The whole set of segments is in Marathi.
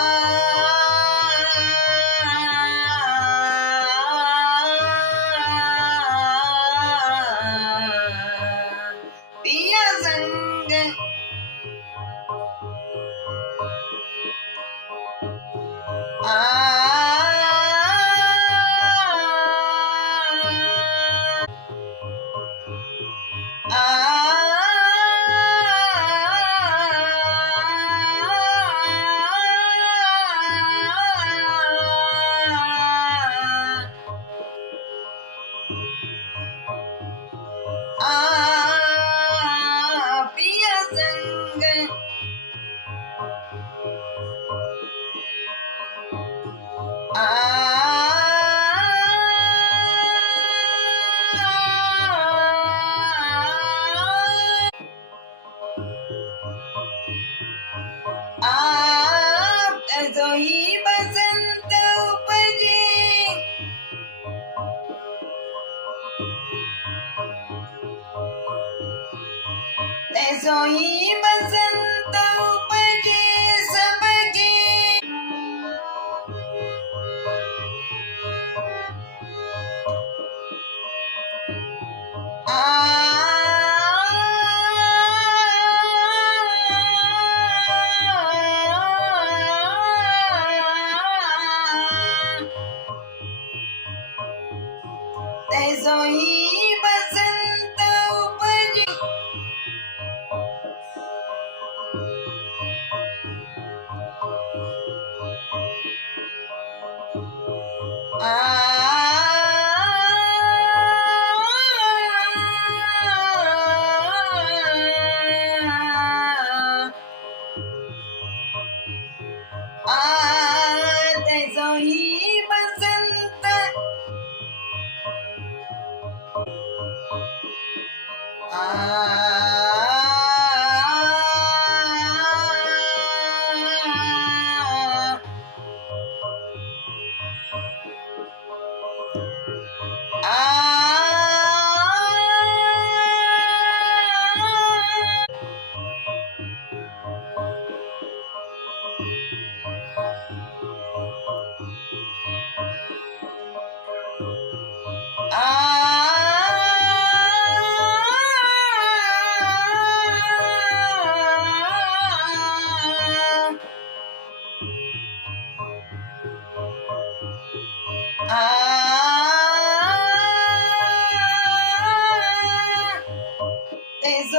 Bye! सोई बसंत 啊。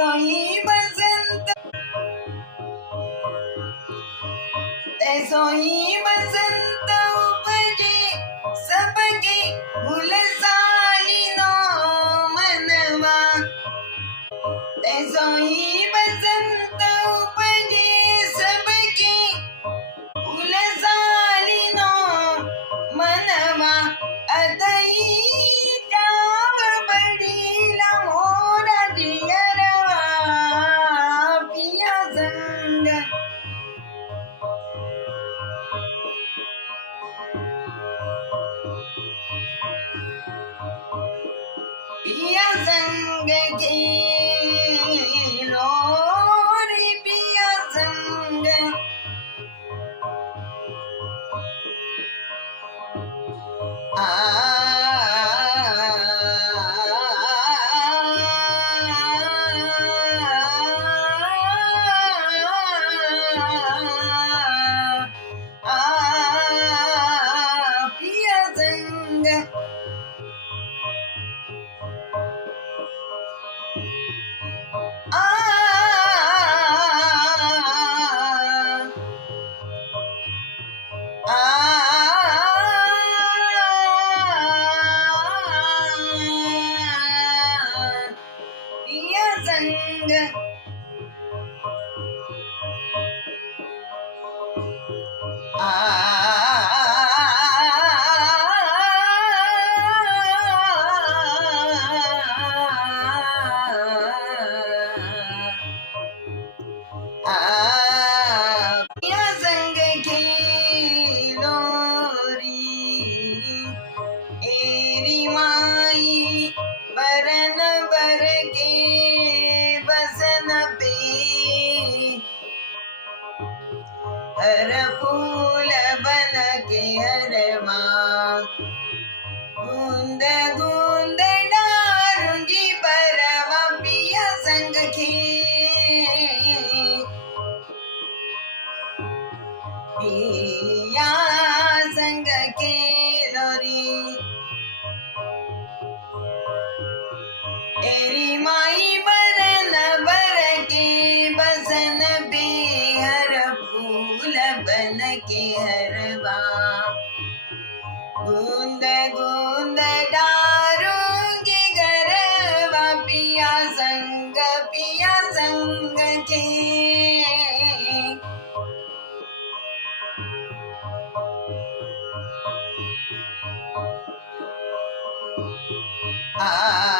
सोई बसंत ते सोई बसंत giang rằng ghê chị கூந்த கூந்தடாருங்கி பரவப்பிய சங்ககே. பியா சங்ககே லோரி எரிமாய் ah.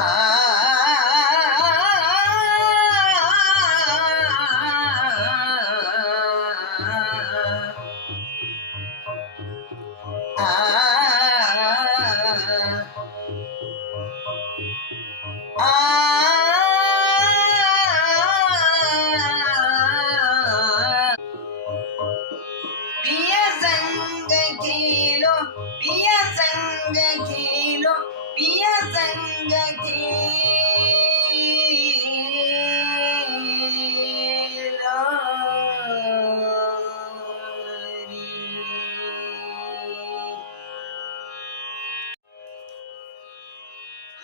Ah.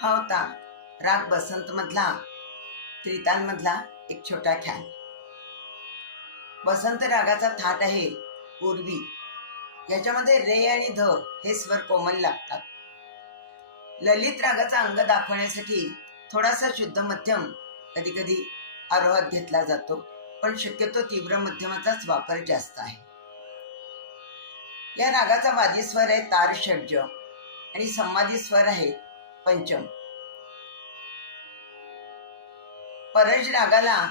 हा होता. राग बसंत मधला त्रितान मधला एक छोटा ख्याल. बसंत रागाचा थाट आहे पूर्वी याच्यामध्ये रे आणि ध हे स्वर कोमल लागतात. ललित रागाचा अंग दाखवण्यासाठी थोडासा शुद्ध मध्यम कधी कधी आरोहात घेतला जातो पण शक्यतो तीव्र मध्यमाचाच वापर जास्त आहे. या रागाचा वादी स्वर आहे तार षड्ज आणि संवादी स्वर आहेत पंचम. परज रागाला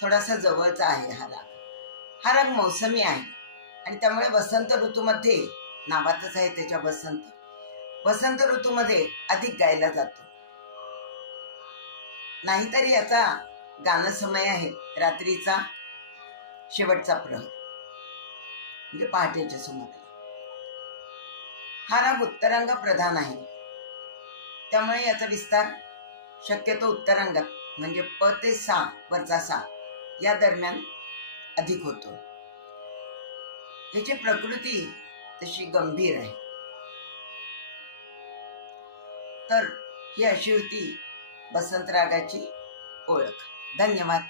थोडासा जवळचा आहे हा राग. हा राग मौसमी आहे आणि त्यामुळे वसंत ऋतूमध्ये नावातच आहे त्याच्या वसंत. वसंत ऋतूमध्ये अधिक गायला जातो. नाहीतरी याचा गाणं समय आहे रात्रीचा शेवटचा प्रहर. म्हणजे पहाटेच्या सुमाराला. हा राग उत्तरांग प्रधान आहे. त्यामुळे याचा विस्तार शक्यतो उत्तरांगात म्हणजे प ते सा वरचा सा या दरम्यान अधिक होतो. याची प्रकृती तशी गंभीर आहे. तर ही अशी होती वसंतरागाची ओळख. धन्यवाद.